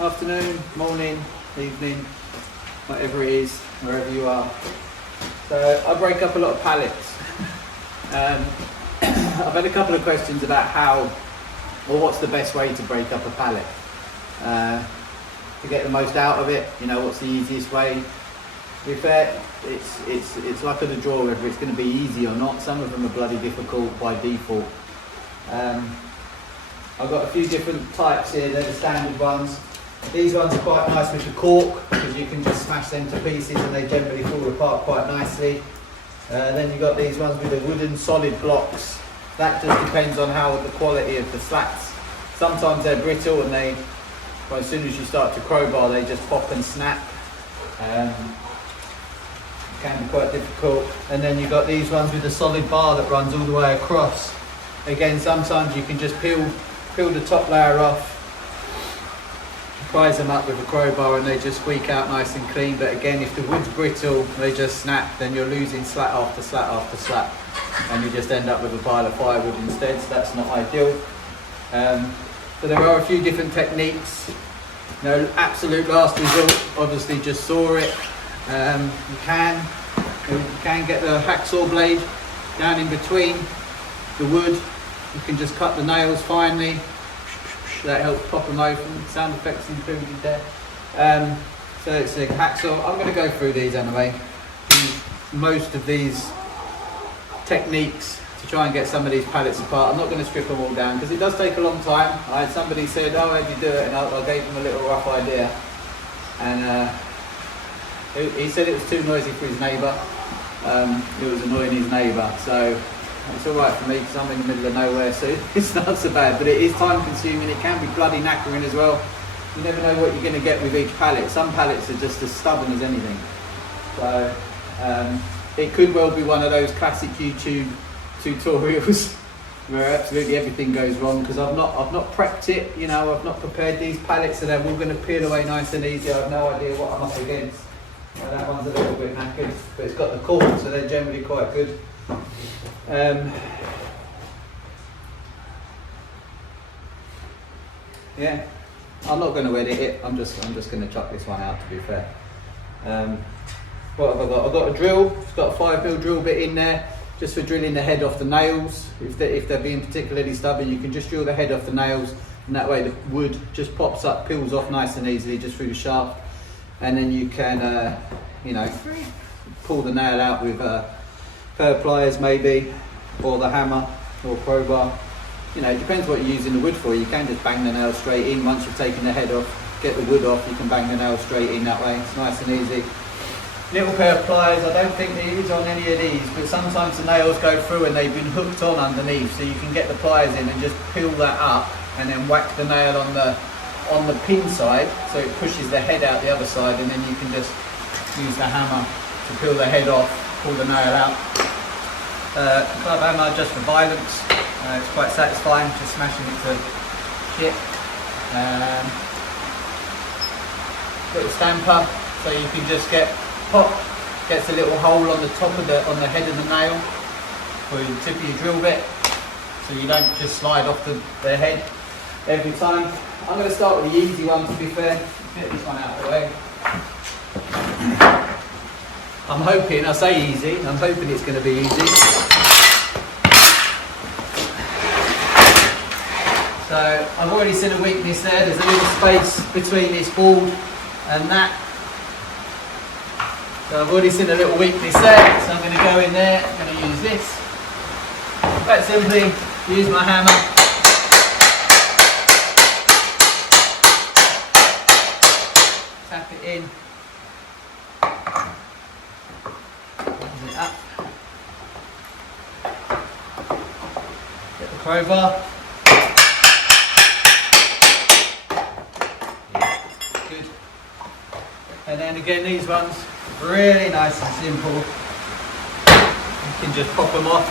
afternoon, morning, evening, whatever it is, wherever you are. So I break up a lot of pallets. I've had a couple of questions about how, or what's the best way to break up a pallet. To get the most out of it, you know, what's the easiest way? To be fair, it's luck of the draw whether it's going to be easy or not. Some of them are bloody difficult by default. I've got a few different types here. They're the standard ones. These ones are quite nice with the cork because you can just smash them to pieces and they generally fall apart quite nicely. Then you've got these ones with the wooden solid blocks. That just depends on how the quality of the slats. Sometimes they're brittle and they, well, as soon as you start to crowbar, they just pop and snap. Can be quite difficult. And then you've got these ones with a solid bar that runs all the way across. Again, sometimes you can just peel the top layer off, prise them up with a crowbar and they just squeak out nice and clean. But again, if the wood's brittle, they just snap, then you're losing slat after slat after slat and you just end up with a pile of firewood instead, so that's not ideal. So there are a few different techniques. You know, absolute last resort, obviously just saw it. You can get the hacksaw blade down in between the wood. You can just cut the nails finely. That helps pop them open. Sound effects included there. So it's a hacksaw. I'm going to go through these anyway. Most of these techniques to try and get some of these pallets apart. I'm not going to strip them all down because it does take a long time. I had somebody said, "Oh, how do you do it?" And I gave them a little rough idea. And he said it was too noisy for his neighbour. It was annoying his neighbour. So it's alright for me because I'm in the middle of nowhere, so it's not so bad. But it is time consuming, it can be bloody knackering as well. You never know what you're going to get with each pallet. Some pallets are just as stubborn as anything. So it could well be one of those classic YouTube tutorials where absolutely everything goes wrong because I've not prepped it, you know, I've not prepared these pallets so they're all going to peel away nice and easy. I have no idea what I'm up against. That one's a little bit knackered, but it's got the cord, so they're generally quite good. Yeah, I'm not going to edit it. I'm just going to chuck this one out. To be fair, what have I got? I've got a drill. It's got a 5mm drill bit in there, just for drilling the head off the nails. If they're being particularly stubborn, you can just drill the head off the nails, and that way the wood just pops up, peels off nice and easily just through the shaft, and then you can, you know, pull the nail out with pair of pliers maybe, or the hammer or crowbar. You know, it depends what you're using the wood for. You can just bang the nail straight in once you've taken the head off, get the wood off, you can bang the nail straight in that way. It's nice and easy. Little pair of pliers, I don't think there is on any of these, but sometimes the nails go through and they've been hooked on underneath, so you can get the pliers in and just peel that up and then whack the nail on the pin side, so it pushes the head out the other side, and then you can just use the hammer to peel the head off, pull the nail out. Club hammer just for violence. It's quite satisfying just smashing it to shit. Little stamper, so you can just gets a little hole on the top of on the head of the nail for the tip of your drill bit, so you don't just slide off the head every time. I'm going to start with the easy one, to be fair. Get this one out of the way. I'm hoping, I say easy, I'm hoping it's going to be easy. So I've already seen a weakness there. There's a little space between this board and that. So I've already seen a little weakness there. So I'm going to go in there, I'm going to use this. Quite simply, use my hammer. Tap it in. Raise it up. Get the crowbar. Good. And then again, these ones, really nice and simple. You can just pop them off.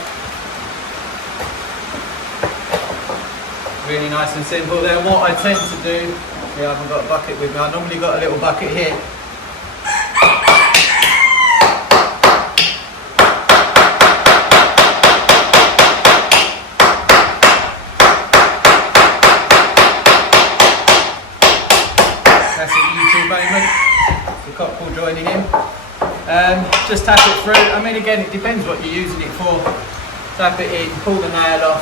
Really nice and simple. Then what I tend to do, I haven't got a bucket with me, I normally got a little bucket here. joining in. Just tap it through. I mean, again, it depends what you're using it for. Tap it in, pull the nail off.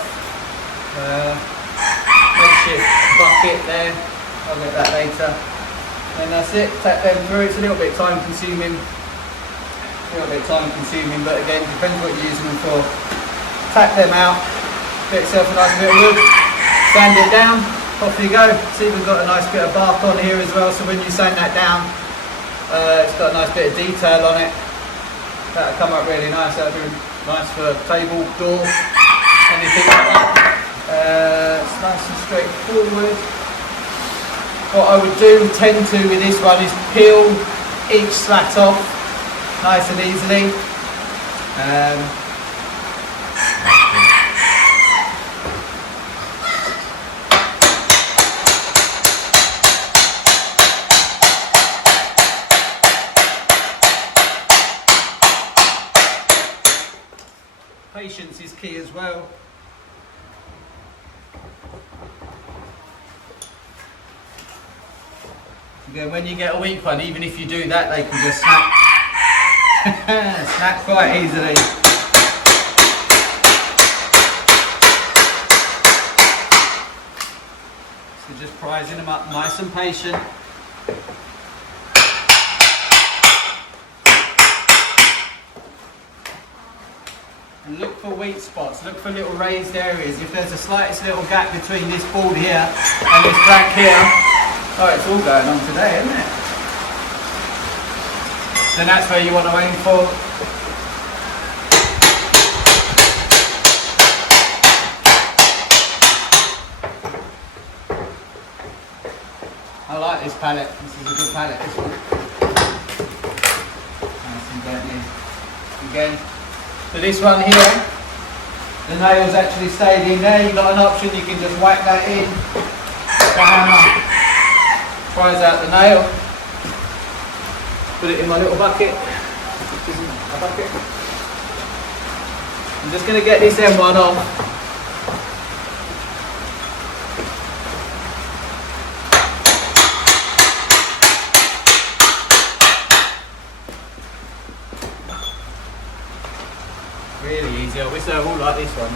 Makeshift bucket there. I'll get that later. And that's it. Tap them through. It's a little bit time consuming. But again, depends what you're using them for. Tap them out. Get yourself a nice bit of wood. Sand it down. Off you go. It's even got a nice bit of bark on here as well. So when you sand that down, it's got a nice bit of detail on it. That'll come up really nice. That'll be nice for a table, door, anything like that. It's nice and straightforward. What I would tend to with this one is peel each slat off nice and easily. Patience is key as well. Again, when you get a weak one, even if you do that, they can just snap, snap quite easily. So just prising them up nice and patient. And look for weak spots, look for little raised areas. If there's the slightest little gap between this board here and this plank here, oh, it's all going on today, isn't it? Then that's where you want to aim for. I like this pallet. This is a good pallet, this one. Nice and gently. Again. So this one here, the nail's actually stayed in there. You've got an option, you can just whack that in. The hammer pries out the nail. Put it in my little bucket, which isn't a bucket. I'm just going to get this M1 off. Really easy. I wish they were all like this one.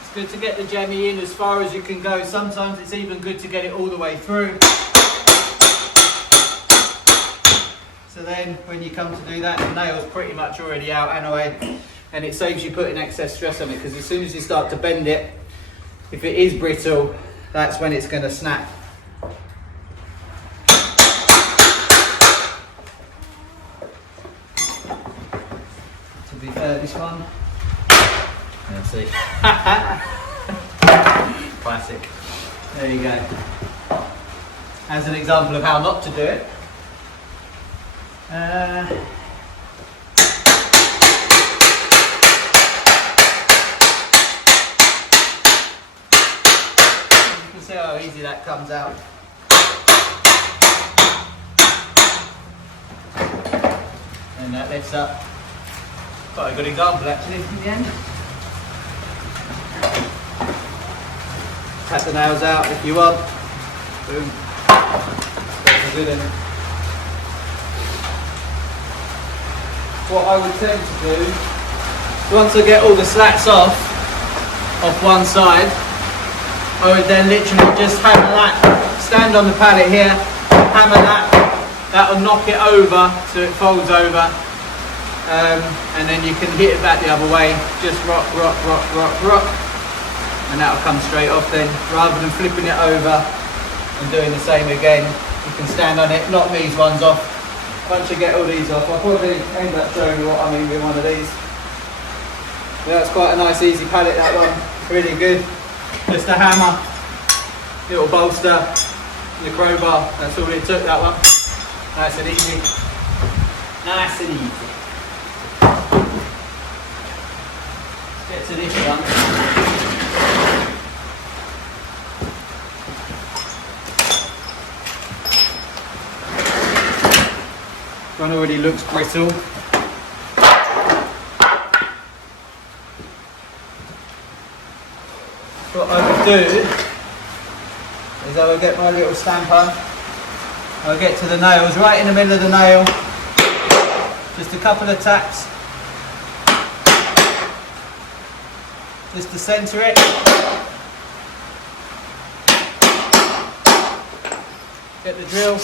It's good to get the jemmy in as far as you can go. Sometimes it's even good to get it all the way through. So then when you come to do that, the nail's pretty much already out anyway, and it saves you putting excess stress on it, because as soon as you start to bend it, if it is brittle, that's when it's going to snap. To be fair, this one, let's see. Classic. There you go. As an example of how not to do it. See how easy that comes out. And that lifts up. Quite a good example actually in the end. Tap the nails out if you want. Boom. That's a good end. What I would tend to do, once I get all the slats off one side, I would then literally just hammer that, stand on the pallet here, hammer that, that'll knock it over so it folds over, and then you can hit it back the other way, just rock, rock, rock, rock, rock, and that'll come straight off then. Rather than flipping it over and doing the same again, you can stand on it, knock these ones off. Once you get all these off, I'll probably end up showing you what I mean with one of these. Yeah, it's quite a nice easy pallet, that one, really good. Just a hammer, little bolster, the crowbar, that's all it took, that one. Nice and easy. Nice and easy. Let's get to this one. This one already looks brittle. do is I will get my little stamper, I'll get to the nails, right in the middle of the nail, just a couple of taps, just to centre it. Get the drill,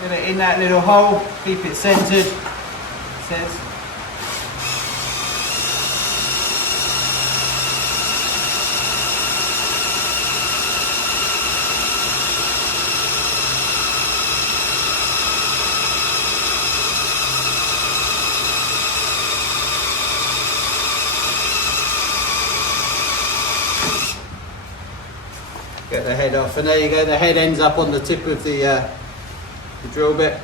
get it in that little hole, keep it centred, it says. Get the head off, and there you go, the head ends up on the tip of the drill bit.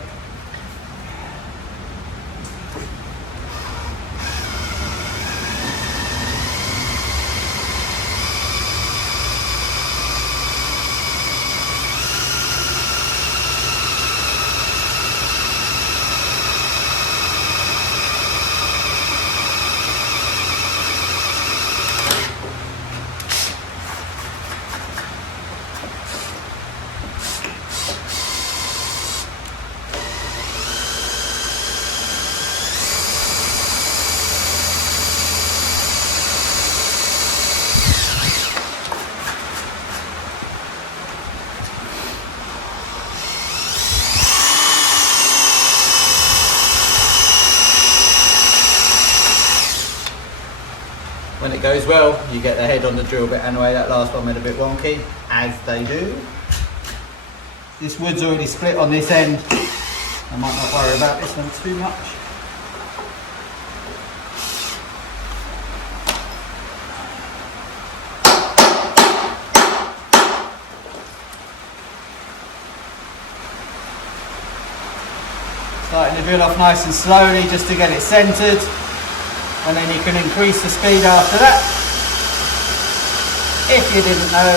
When it goes well, you get the head on the drill bit anyway. That last one went a bit wonky, as they do. This wood's already split on this end. I might not worry about this one too much. Starting to drill off nice and slowly just to get it centred. And then you can increase the speed after that, if you didn't know.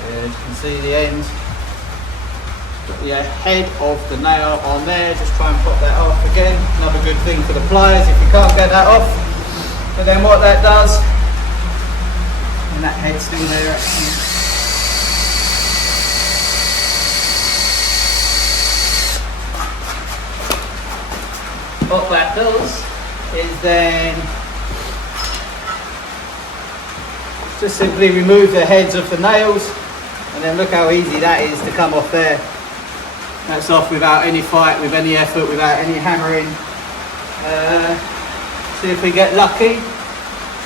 There you can see the end. Put the head of the nail on there, just try and pop that off again. Another good thing for the pliers if you can't get that off. But then what that does, and that head's still there actually. What that does is then just simply remove the heads of the nails, and then look how easy that is to come off there. That's off without any fight, with any effort, without any hammering. See if we get lucky,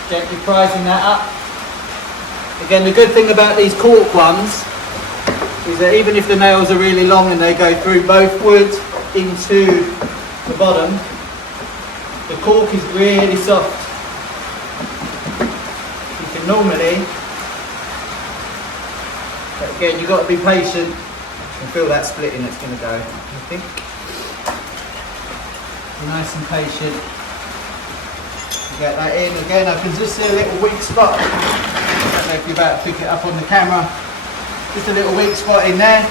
gently prising that up. Again, the good thing about these cork ones is that even if the nails are really long and they go through both wood into the bottom, the cork is really soft. You can normally, but again, you've got to be patient and feel that splitting that's going to go, I think. Be nice and patient. Get that in. Again, I can just see a little weak spot. I don't know if you're about to pick it up on the camera. Just a little weak spot in there.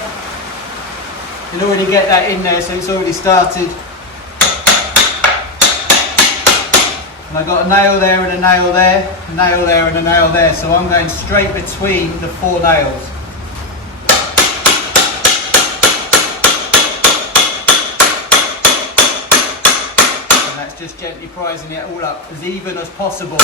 You can already get that in there, so it's already started. And I've got a nail there and a nail there, a nail there and a nail there, so I'm going straight between the 4 nails. And that's just gently prising it all up as even as possible.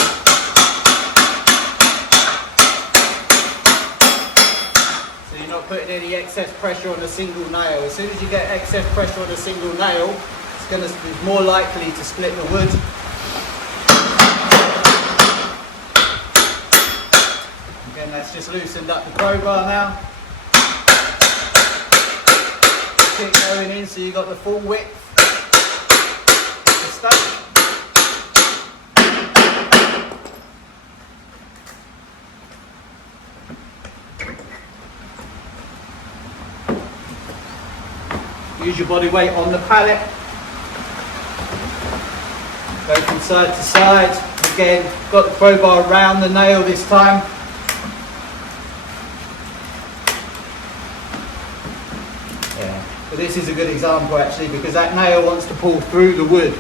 So you're not putting any excess pressure on a single nail. As soon as you get excess pressure on a single nail, it's more likely to split the wood. Again, that's just loosened up the crowbar now. Keep going in so you've got the full width of the stake. Use your body weight on the pallet. Go from side to side. Again, got the crowbar around the nail this time. But this is a good example actually, because that nail wants to pull through the wood.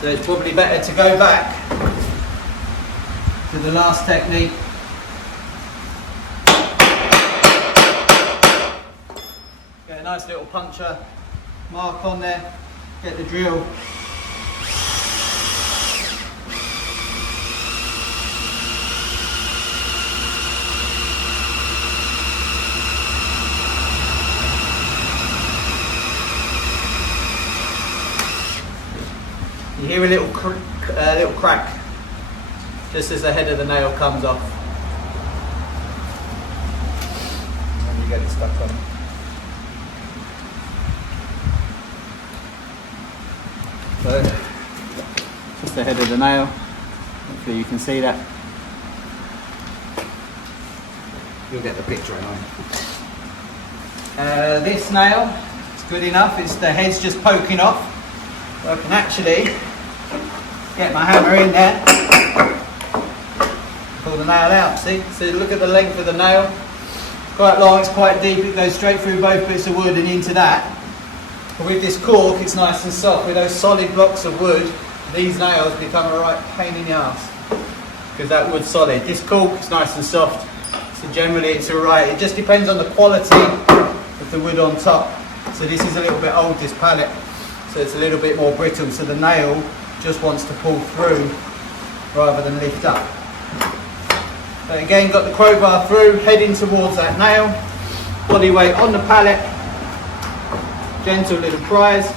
So it's probably better to go back to the last technique. Get a nice little puncture mark on there, get the drill. You hear a little crack just as the head of the nail comes off. And you get it stuck on. So, just the head of the nail. Hopefully you can see that. You'll get the picture anyway. This nail is good enough. It's the head's just poking off. So I can actually get my hammer in there, pull the nail out. See? So look at the length of the nail. Quite long, it's quite deep. It goes straight through both bits of wood and into that. But with this cork, it's nice and soft. With those solid blocks of wood, these nails become a right pain in the ass because that wood's solid. This cork is nice and soft, so generally it's alright. It just depends on the quality of the wood on top. So this is a little bit old, this pallet, so it's a little bit more brittle. So the nail just wants to pull through rather than lift up. But again, got the crowbar through, heading towards that nail. Body weight on the pallet. Gentle little prise,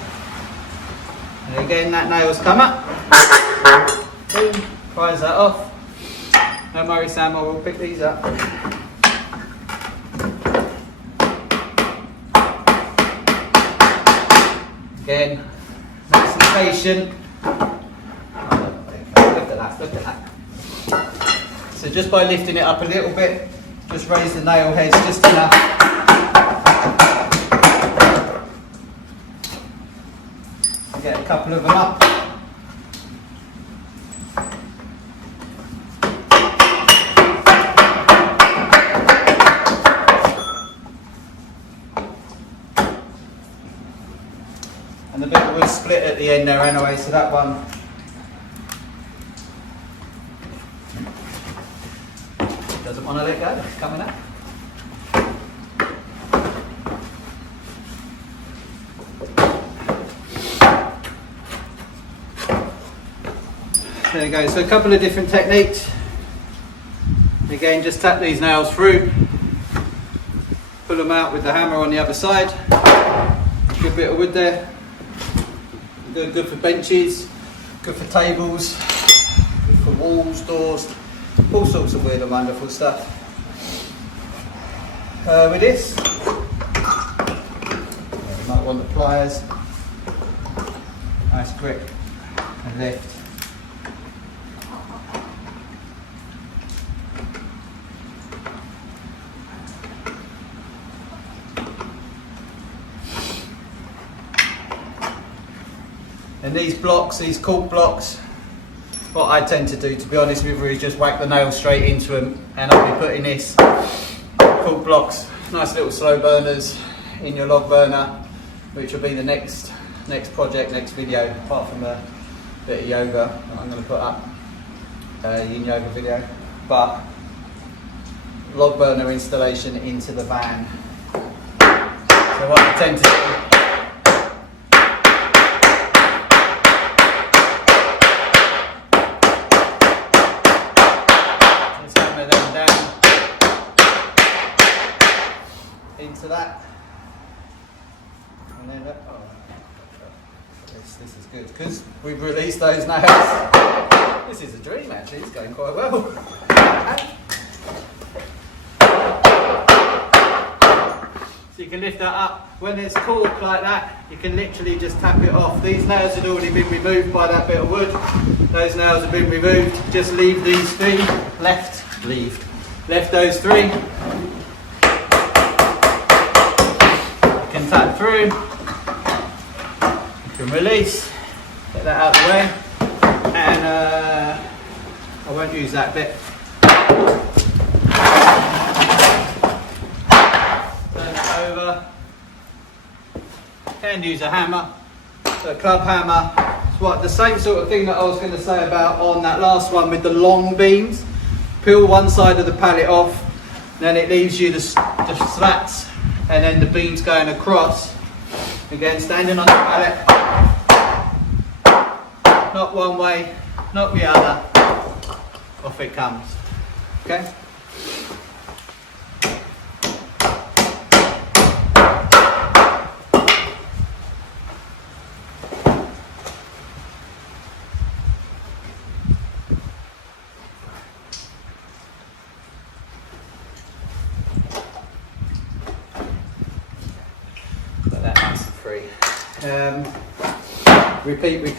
and again that nail's come up. Boom, prise that off. Don't worry Sam, I will pick these up. Again, nice and patient. Look at that, look at that. So just by lifting it up a little bit, just raise the nail heads just enough. Get a couple of them up. And the bit of wood split at the end there anyway, so that one doesn't want to let go, it's coming up. There you go, so a couple of different techniques. Again, just tap these nails through, pull them out with the hammer on the other side. Good bit of wood there. Good for benches, good for tables, good for walls, doors, all sorts of weird and wonderful stuff. With this, you might want the pliers. Nice grip and lift. And these blocks, these cork blocks, what I tend to do, to be honest with you, is just whack the nail straight into them, and I'll be putting this cork blocks, nice little slow burners in your log burner, which will be the next project, next video, apart from a bit of yoga that I'm going to put up, yin yoga video, but log burner installation into the van. So what I tend to do, into that, and then this is good because we've released those nails. This is a dream actually, it's going quite well. So you can lift that up. When it's cork like that, you can literally just tap it off. These nails had already been removed by that bit of wood. Those nails have been removed. Just leave these three, left those three. Tap through, you can release, get that out of the way, and I won't use that bit. Turn it over, can use a hammer, a club hammer. It's what the same sort of thing that I was going to say about on that last one with the long beams. Peel one side of the pallet off, then it leaves you the slats and then the beams going across. Again, standing on the pallet, not one way, not the other, off it comes. Okay?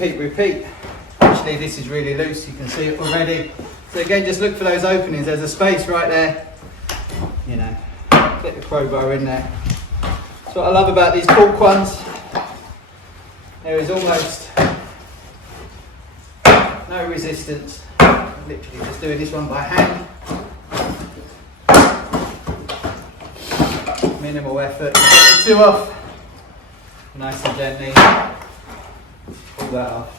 Repeat. Actually, this is really loose, you can see it already. So again, just look for those openings. There's a space right there. You know, get the crowbar in there. That's what I love about these cork ones. There is almost no resistance. I'm literally just doing this one by hand. Minimal effort. Get the two off. Nice and gently. Pull that off.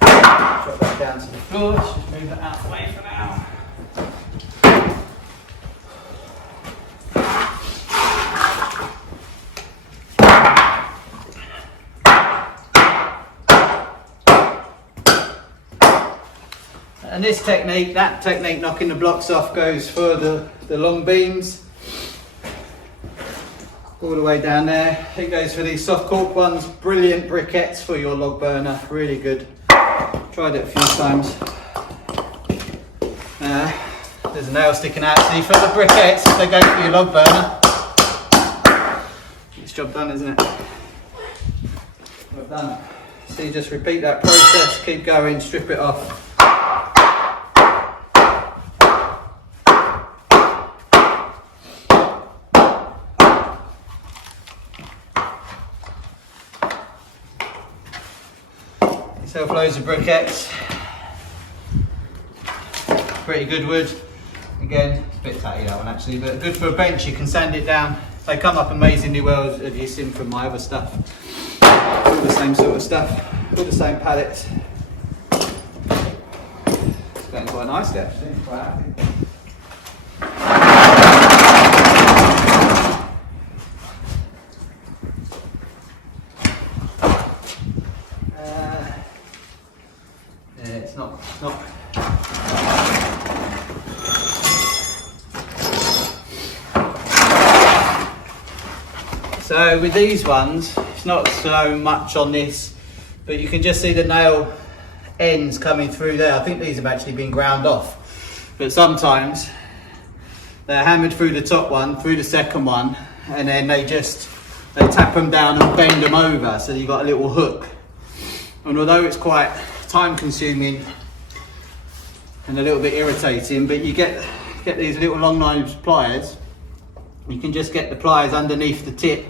Drop that down to the floor. Let's just move that out of the way for now. And this technique, that technique, knocking the blocks off, goes for the long beams. All the way down there. It goes for these soft cork ones. Brilliant briquettes for your log burner. Really good. Tried it a few times. There's a nail sticking out. See, for the briquettes, they go for your log burner. It's job done, isn't it? Well done. So you just repeat that process. Keep going. Strip it off. Yourself loads of briquettes. Pretty good wood. Again, it's a bit tatty that one actually, but good for a bench. You can sand it down. They come up amazingly well, as you've seen from my other stuff. All the same sort of stuff, all the same pallets. It's going quite nicely actually. Quite happy. It's not. So with these ones, it's not so much on this, but you can just see the nail ends coming through there. I think these have actually been ground off, but sometimes they're hammered through the top one, through the second one, and then they tap them down and bend them over, so you've got a little hook. And although it's quite time consuming and a little bit irritating, but you get these little long knives pliers. You can just get the pliers underneath the tip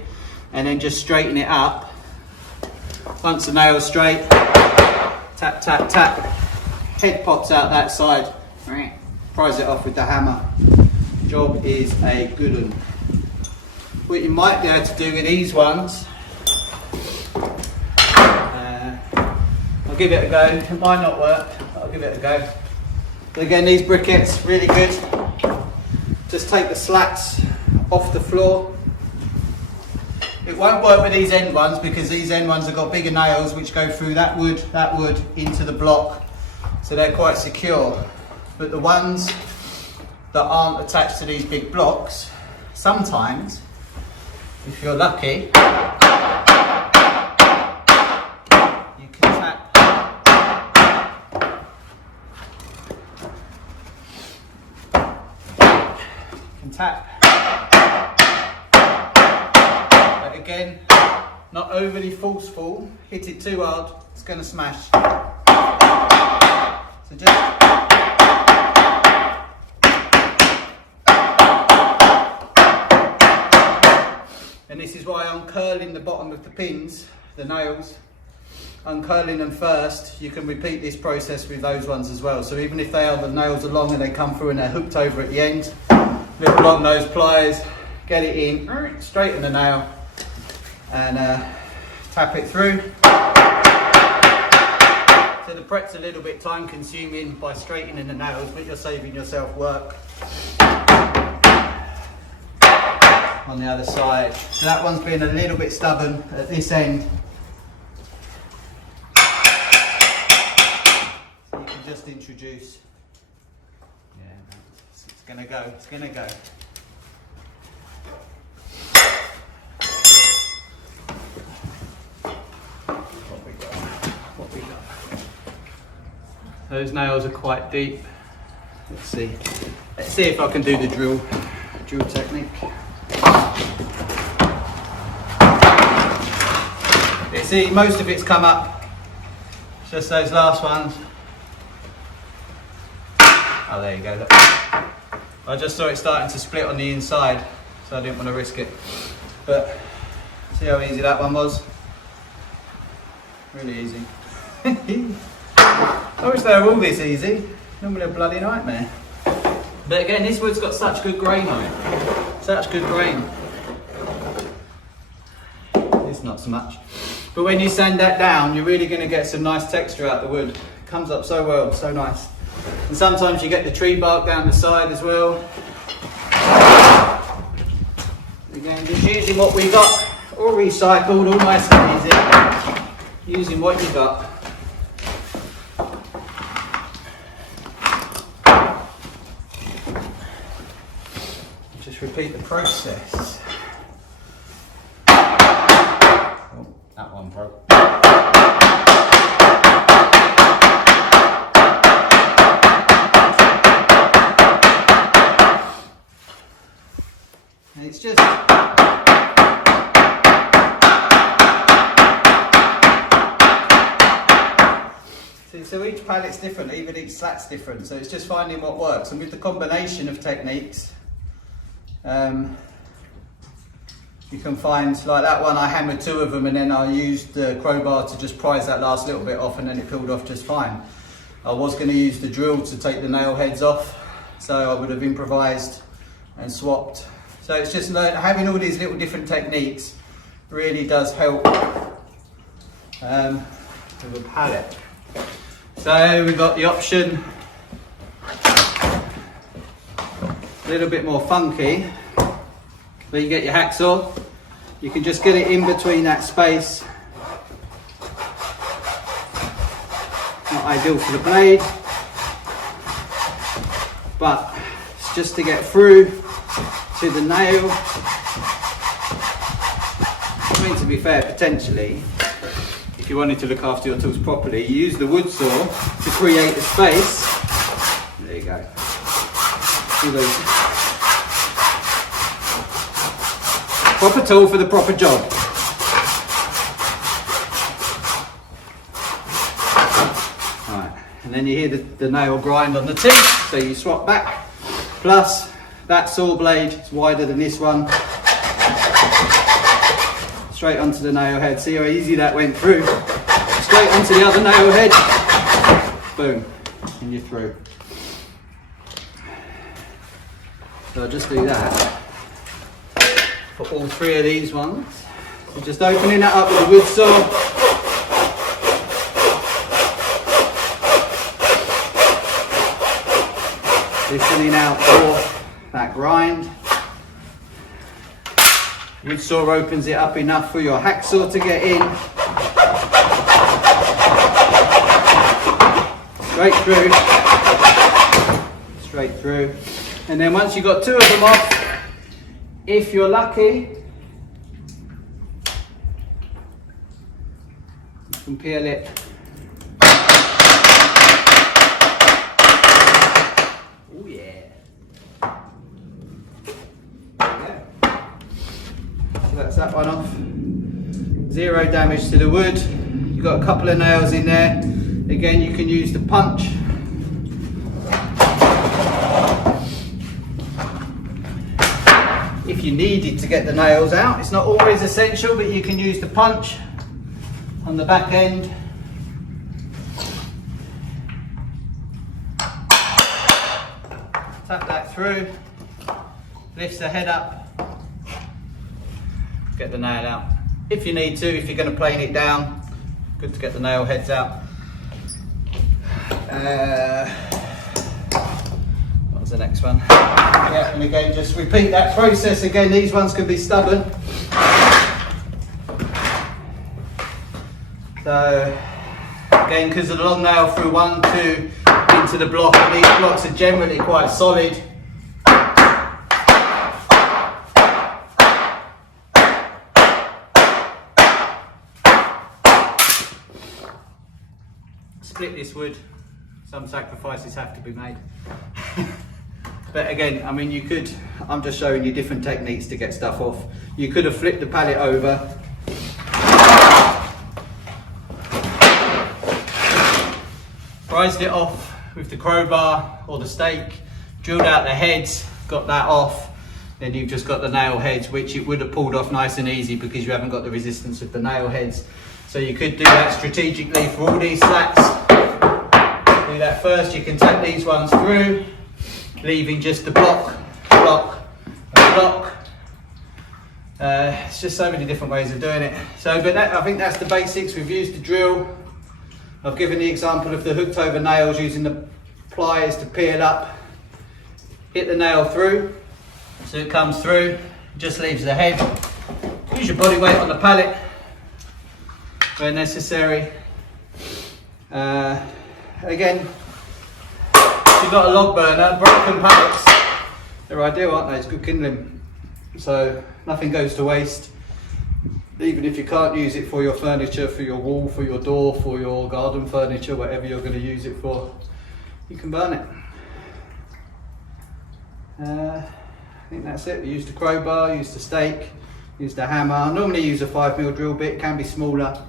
and then just straighten it up. Once the nail's straight, tap, tap, tap, head pops out that side, prise it off with the hammer. Job is a good one. What you might be able to do with these ones, I'll give it a go. It might not work, but I'll give it a go. But again, these briquettes, really good. Just take the slats off the floor. It won't work with these end ones because these end ones have got bigger nails which go through that wood into the block, so they're quite secure. But the ones that aren't attached to these big blocks, sometimes, if you're lucky, you can tap. But again, not overly forceful. Hit it too hard, it's going to smash. So just and this is why I'm curling the bottom of the pins, the nails. Uncurling them first. You can repeat this process with those ones as well. So even if the nails are long and they come through and they're hooked over at the end, little long nose pliers, get it in, straighten the nail, and tap it through. So the pret's a little bit time consuming by straightening the nails, but you're saving yourself work. On the other side. So that one's been a little bit stubborn at this end. So you can just introduce. Yeah, it's gonna go, it's gonna go. What we got? Those nails are quite deep. Let's see. Let's see if I can do the drill technique. You see, most of it's come up. It's just those last ones. Oh, there you go. Look. I just saw it starting to split on the inside, so I didn't want to risk it. But see how easy that one was? Really easy. I wish they were all this easy. Normally a bloody nightmare. But again, this wood's got such good grain on it. Such good grain. This not so much. But when you sand that down, you're really going to get some nice texture out the wood. It comes up so well, so nice. And sometimes you get the tree bark down the side as well. Again, just using what we got, all recycled, all nice and easy. Using what you got. Just repeat the process. Oh, that one broke. And it's just so each pallet's different, even each slat's different, so it's just finding what works. And with the combination of techniques, you can find, like that one, I hammered 2 of them and then I used the crowbar to just prise that last little bit off, and then it peeled off just fine. I was going to use the drill to take the nail heads off, so I would have improvised and swapped. So it's just having all these little different techniques really does help with a pallet. So we've got the option, a little bit more funky, where you get your hacksaw. You can just get it in between that space. Not ideal for the blade, but it's just to get through to the nail. I mean, to be fair, potentially, if you wanted to look after your tools properly, you use the wood saw to create a space. There you go. See those? Proper tool for the proper job. Right, and then you hear the nail grind on the teeth, so you swap back. Plus, that saw blade is wider than this one. Straight onto the nail head. See how easy that went through? Straight onto the other nail head. Boom, and you're through. So I'll just do that for all 3 of these ones. So just opening that up with a wood saw. Listening out for that grind. Wood saw opens it up enough for your hacksaw to get in. Straight through. Straight through. And then once you've got 2 of them off, if you're lucky, you can peel it. Oh yeah. So that's that one off. 0 damage to the wood. You've got a couple of nails in there. Again, you can use the punch. If you needed to get the nails out, it's not always essential, but you can use the punch on the back end. Tap that through, lifts the head up, get the nail out. if you need to, if you're going to plane it down, good to get the nail heads out. What was the next one? Yeah, and again, just repeat that process again. These ones can be stubborn. So again, because of the long nail through 1, 2 into the block, and these blocks are generally quite solid. Split this wood. Some sacrifices have to be made. But again, I mean, you could, I'm just showing you different techniques to get stuff off. You could have flipped the pallet over, prized it off with the crowbar or the stake, drilled out the heads, got that off, then you've just got the nail heads, which it would have pulled off nice and easy because you haven't got the resistance of the nail heads. So you could do that strategically for all these slats. Do that first. You can take these ones through, leaving just the block, block, and block. It's just so many different ways of doing it. So, but that, I think that's the basics. We've used the drill. I've given the example of the hooked over nails using the pliers to peel up, hit the nail through, so it comes through, just leaves the head. Use your body weight on the pallet where necessary. Again, if you've got a log burner, broken pallets, they're ideal, aren't they? It's good kindling. So nothing goes to waste. Even if you can't use it for your furniture, for your wall, for your door, for your garden furniture, whatever you're going to use it for, you can burn it. I think that's it. We used the crowbar, used the stake, used the hammer. I normally use a 5mm drill bit, it can be smaller,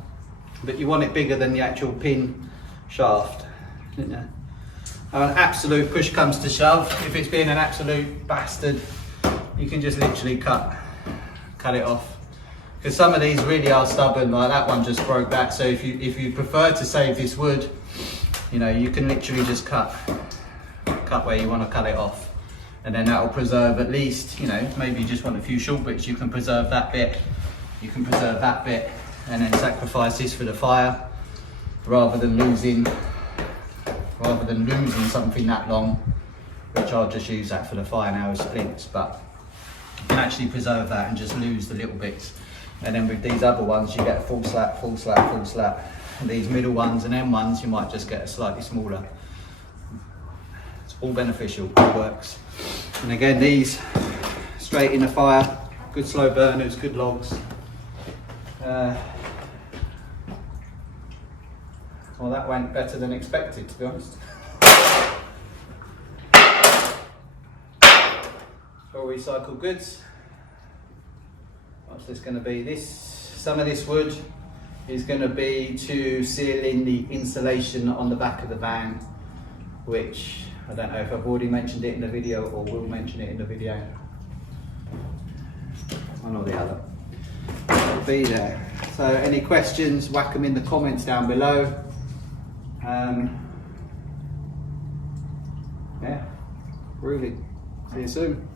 but you want it bigger than the actual pin shaft. You know. An absolute push comes to shove, if it's being an absolute bastard, you can just literally cut it off. Because some of these really are stubborn, like that one just broke that. So if you prefer to save this wood, you know, you can literally just cut where you want to cut it off. And then that will preserve at least, you know, maybe you just want a few short bits, you can preserve that bit, you can preserve that bit, and then sacrifice this for the fire, rather than losing something that long, which I'll just use that for the fire now as splints, but you can actually preserve that and just lose the little bits. And then with these other ones, you get a full slat, full slat, full slat. And these middle ones and end ones, you might just get a slightly smaller. It's all beneficial, it works. And again, these straight in the fire, good slow burners, good logs. Well, that went better than expected, to be honest. All recycled goods. What's this going to be? Some of this wood is going to be to seal in the insulation on the back of the van, which I don't know if I've already mentioned it in the video or will mention it in the video. One or the other. It'll be there. So any questions, whack them in the comments down below. Yeah, really. See you soon.